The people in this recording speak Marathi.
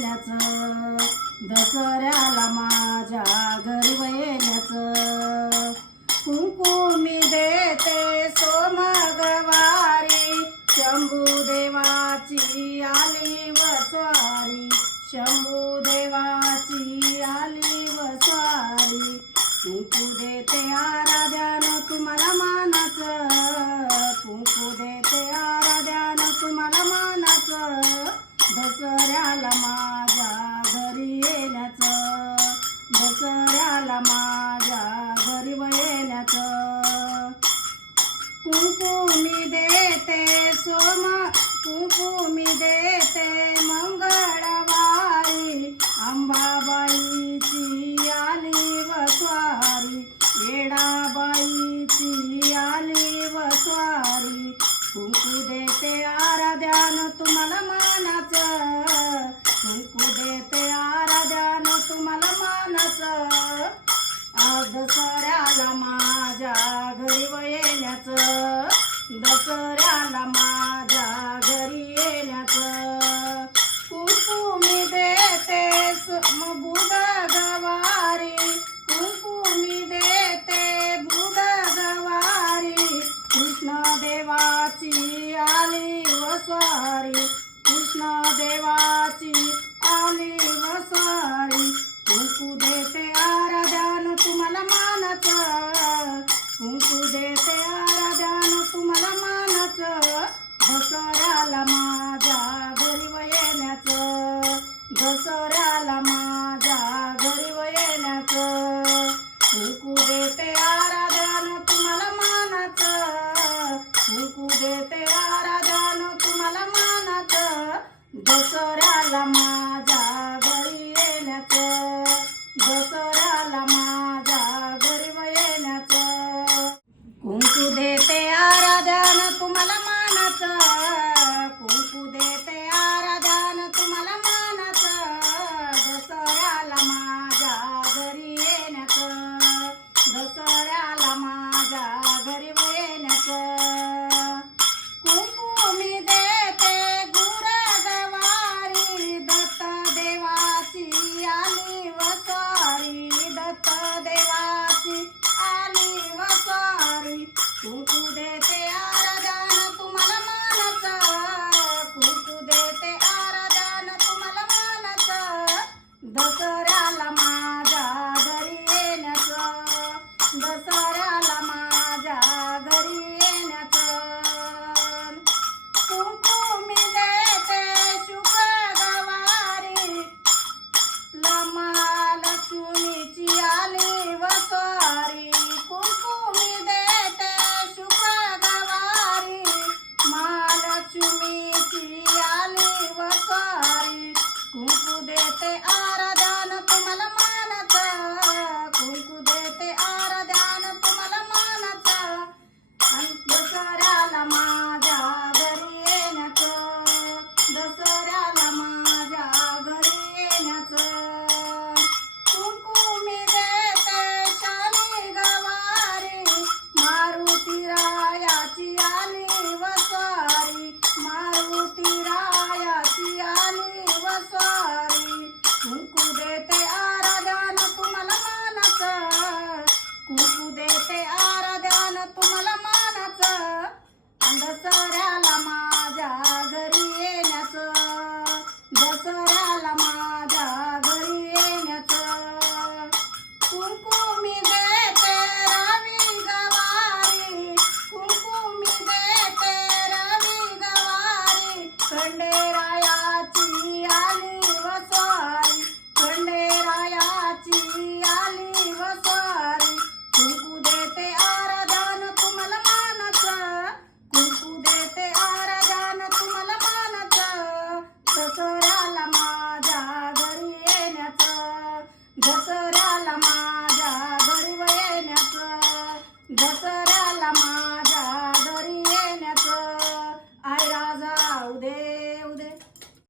वैल्याच दसऱ्याला माझ्या घरी वैल्याच. कुंकू मी देते सोमगवारी शंभू देवाची आली वसारी शंभू देव दसऱ्याला माझ्या घरी येण्याचं. दसऱ्याला माझ्या घरी येण्याचं. कुंकू मी देते सोम कुंकू मी देते मंगळवारी. अंबाबाईची आली वसवारी येडाबाईची आली वसवारी कुंकू देते आराध्यान तुम्हाला कुंकू देते आराध्यान तुम्हाला मानस. आज दसऱ्याला माझ्या घरी व येण्याचं. दसऱ्याला माझ्या घरी येण्याचं. कुंकू मी देते बुध गवारी. कुंकू देते बुध गवारी. कृष्ण देवाची आली वसारी कृष्ण देवाची आली वसारी. कुंकू देते आराध्यान तुम्हाला मानच. कुंकू देते आराध्यान तुम्हाला मानच. घसराला माझ्या घरी येण्याचं घसरा दसऱ्याला माझा घरी येण्याचं दसऱ्या